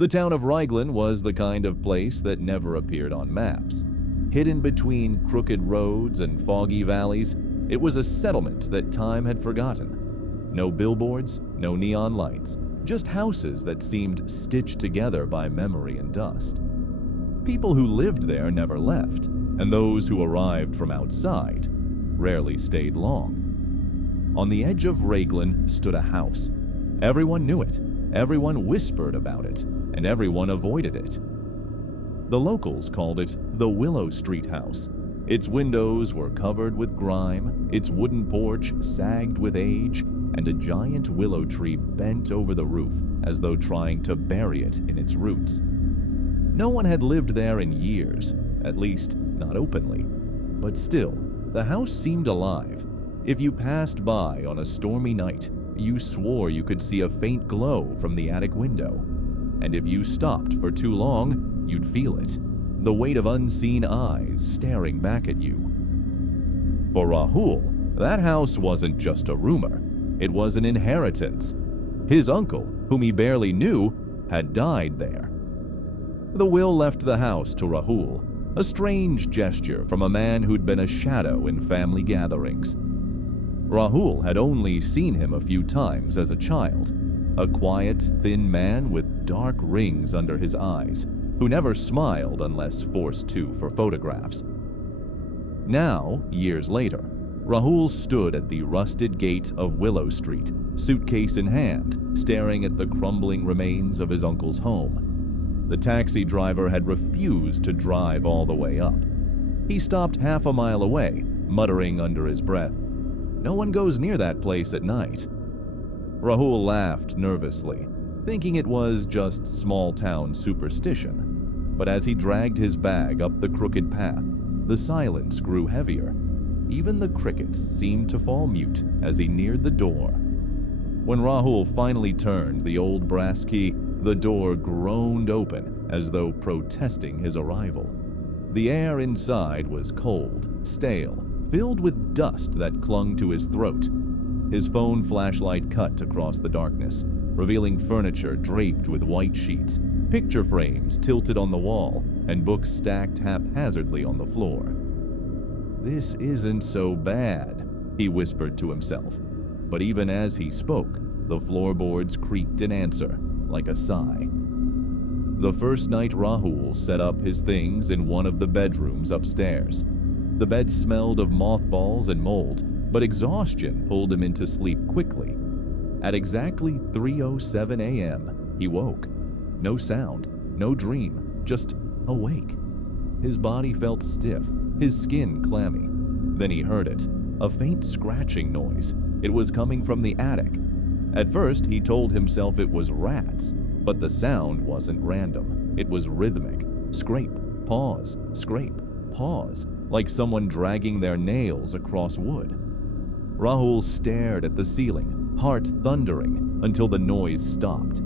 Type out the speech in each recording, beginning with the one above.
The town of Raiglen was the kind of place that never appeared on maps. Hidden between crooked roads and foggy valleys, it was a settlement that time had forgotten. No billboards, no neon lights, just houses that seemed stitched together by memory and dust. People who lived there never left, and those who arrived from outside rarely stayed long. On the edge of Raiglen stood a house. Everyone knew it, everyone whispered about it, and everyone avoided it. The locals called it the Willow Street House. Its windows were covered with grime, its wooden porch sagged with age, and a giant willow tree bent over the roof as though trying to bury it in its roots. No one had lived there in years, at least not openly, but still, the house seemed alive. If you passed by on a stormy night, you swore you could see a faint glow from the attic window. And if you stopped for too long, you'd feel it, the weight of unseen eyes staring back at you. For Rahul, that house wasn't just a rumor, it was an inheritance. His uncle, whom he barely knew, had died there. The will left the house to Rahul, a strange gesture from a man who'd been a shadow in family gatherings. Rahul had only seen him a few times as a child, a quiet, thin man with dark rings under his eyes, who never smiled unless forced to for photographs. Now, years later, Rahul stood at the rusted gate of Willow Street, suitcase in hand, staring at the crumbling remains of his uncle's home. The taxi driver had refused to drive all the way up. He stopped half a mile away, muttering under his breath, "No one goes near that place at night." Rahul laughed nervously, thinking it was just small-town superstition. But as he dragged his bag up the crooked path, the silence grew heavier. Even the crickets seemed to fall mute as he neared the door. When Rahul finally turned the old brass key, the door groaned open as though protesting his arrival. The air inside was cold, stale, filled with dust that clung to his throat. His phone flashlight cut across the darkness, revealing furniture draped with white sheets, picture frames tilted on the wall, and books stacked haphazardly on the floor. "This isn't so bad," he whispered to himself. But even as he spoke, the floorboards creaked in answer, like a sigh. The first night Rahul set up his things in one of the bedrooms upstairs. The bed smelled of mothballs and mold, but exhaustion pulled him into sleep quickly. At exactly 3:07 a.m., he woke. No sound, no dream, just awake. His body felt stiff, his skin clammy. Then he heard it, a faint scratching noise. It was coming from the attic. At first, he told himself it was rats, but the sound wasn't random. It was rhythmic. Scrape, pause, scrape, pause, like someone dragging their nails across wood. Rahul stared at the ceiling, heart thundering, until the noise stopped.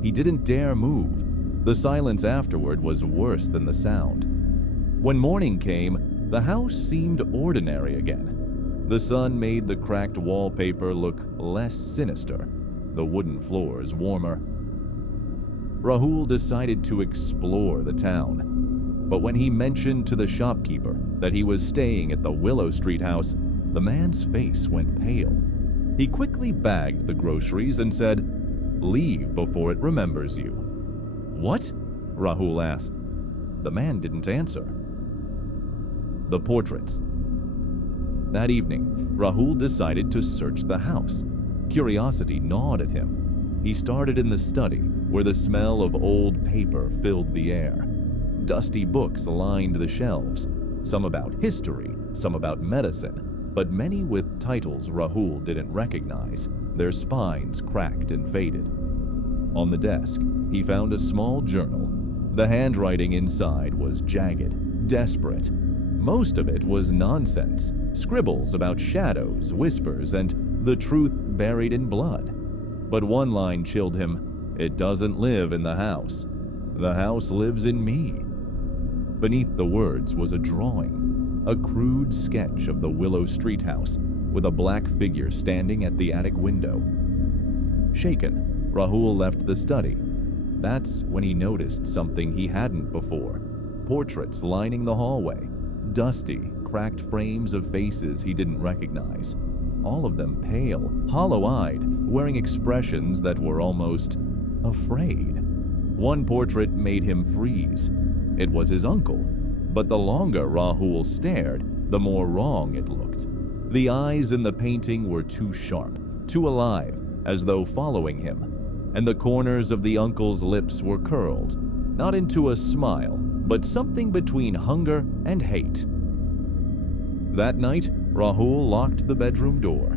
He didn't dare move. The silence afterward was worse than the sound. When morning came, the house seemed ordinary again. The sun made the cracked wallpaper look less sinister, the wooden floors warmer. Rahul decided to explore the town. But when he mentioned to the shopkeeper that he was staying at the Willow Street House, the man's face went pale. He quickly bagged the groceries and said, "Leave before it remembers you." "What?" Rahul asked. The man didn't answer. The portraits. That evening, Rahul decided to search the house. Curiosity gnawed at him. He started in the study, where the smell of old paper filled the air. Dusty books lined the shelves, some about history, some about medicine, but many with titles Rahul didn't recognize, their spines cracked and faded. On the desk, he found a small journal. The handwriting inside was jagged, desperate. Most of it was nonsense, scribbles about shadows, whispers, and the truth buried in blood. But one line chilled him, "It doesn't live in the house. The house lives in me." Beneath the words was a drawing, a crude sketch of the Willow Street House, with a black figure standing at the attic window. Shaken, Rahul left the study. That's when he noticed something he hadn't before. Portraits lining the hallway, dusty, cracked frames of faces he didn't recognize. All of them pale, hollow-eyed, wearing expressions that were almost afraid. One portrait made him freeze. It was his uncle, but the longer Rahul stared, the more wrong it looked. The eyes in the painting were too sharp, too alive, as though following him, and the corners of the uncle's lips were curled, not into a smile, but something between hunger and hate. That night, Rahul locked the bedroom door.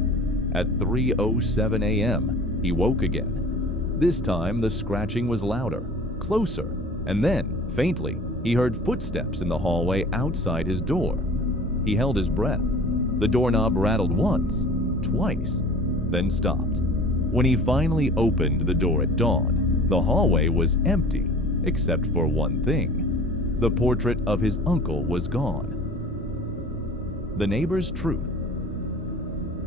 At 3:07 a.m., he woke again. This time, the scratching was louder, closer, and then, faintly, he heard footsteps in the hallway outside his door. He held his breath. The doorknob rattled once, twice, then stopped. When he finally opened the door at dawn, the hallway was empty, except for one thing. The portrait of his uncle was gone. The neighbor's truth.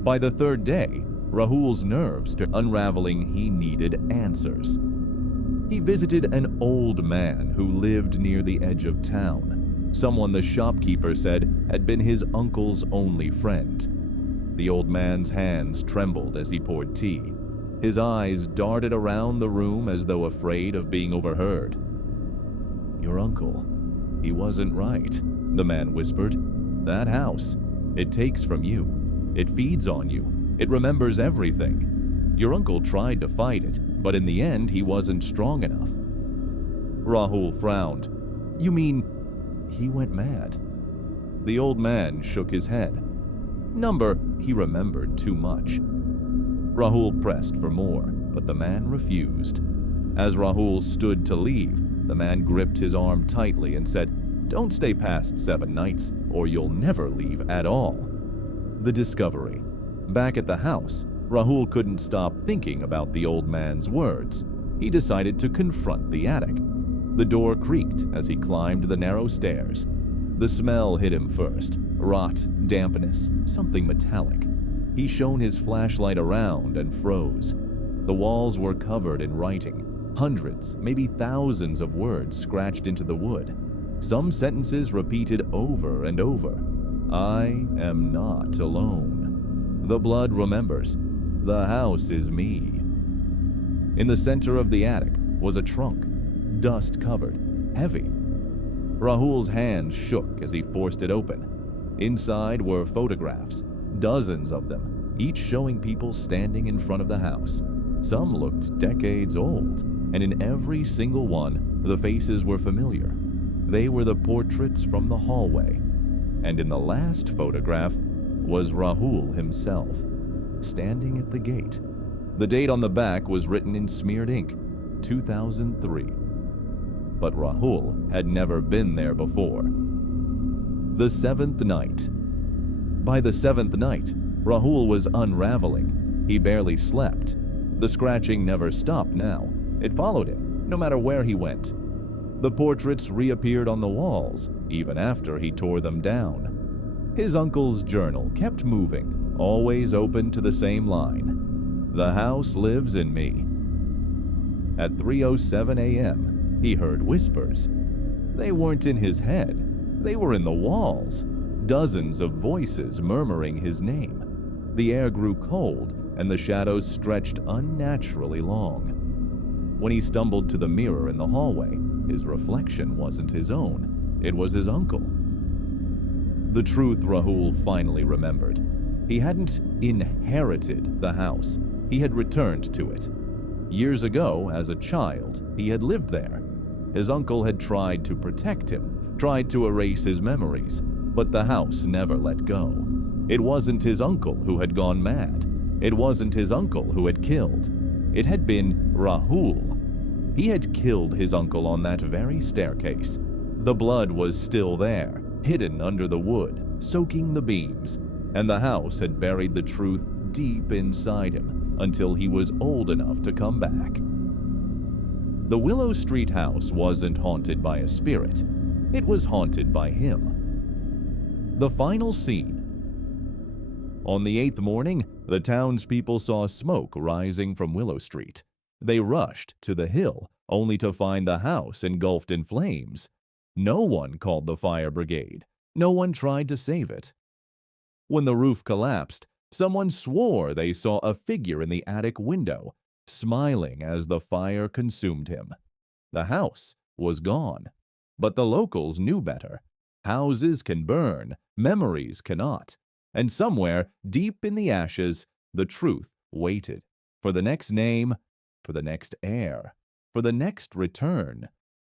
By the third day, Rahul's nerves to unraveling, he needed answers. He visited an old man who lived near the edge of town, someone the shopkeeper said had been his uncle's only friend. The old man's hands trembled as he poured tea. His eyes darted around the room as though afraid of being overheard. "Your uncle, he wasn't right," the man whispered. "That house, it takes from you. It feeds on you. It remembers everything. Your uncle tried to fight it, but in the end he wasn't strong enough." Rahul frowned. "You mean he went mad?" The old man shook his head. He remembered too much. Rahul pressed for more, but the man refused. As Rahul stood to leave, the man gripped his arm tightly and said, "Don't stay past 7 nights, or you'll never leave at all." The discovery. Back at the house, Rahul couldn't stop thinking about the old man's words. He decided to confront the attic. The door creaked as he climbed the narrow stairs. The smell hit him first. Rot, dampness, something metallic. He shone his flashlight around and froze. The walls were covered in writing. Hundreds, maybe thousands of words scratched into the wood. Some sentences repeated over and over. "I am not alone. The blood remembers. The house is me." In the center of the attic was a trunk, dust-covered, heavy. Rahul's hand shook as he forced it open. Inside were photographs, dozens of them, each showing people standing in front of the house. Some looked decades old, and in every single one, the faces were familiar. They were the portraits from the hallway. And in the last photograph was Rahul himself, standing at the gate. The date on the back was written in smeared ink, 2003. But Rahul had never been there before. The 7th night. By the 7th night, Rahul was unraveling. He barely slept. The scratching never stopped now. It followed him, no matter where he went. The portraits reappeared on the walls, even after he tore them down. His uncle's journal kept moving, always open to the same line. "The house lives in me." At 3:07 a.m., he heard whispers. They weren't in his head. They were in the walls. Dozens of voices murmuring his name. The air grew cold, and the shadows stretched unnaturally long. When he stumbled to the mirror in the hallway, his reflection wasn't his own. It was his uncle. The truth Rahul finally remembered. He hadn't inherited the house. He had returned to it. Years ago, as a child, he had lived there. His uncle had tried to protect him, tried to erase his memories, but the house never let go. It wasn't his uncle who had gone mad. It wasn't his uncle who had killed. It had been Rahul. He had killed his uncle on that very staircase. The blood was still there, hidden under the wood, soaking the beams, and the house had buried the truth deep inside him until he was old enough to come back. The Willow Street House wasn't haunted by a spirit. It was haunted by him. The final scene. On the 8th morning, the townspeople saw smoke rising from Willow Street. They rushed to the hill, only to find the house engulfed in flames. No one called the fire brigade. No one tried to save it. When the roof collapsed, someone swore they saw a figure in the attic window, smiling as the fire consumed him. The house was gone. But the locals knew better. Houses can burn, memories cannot. And somewhere, deep in the ashes, the truth waited for the next name, for the next heir, for the next return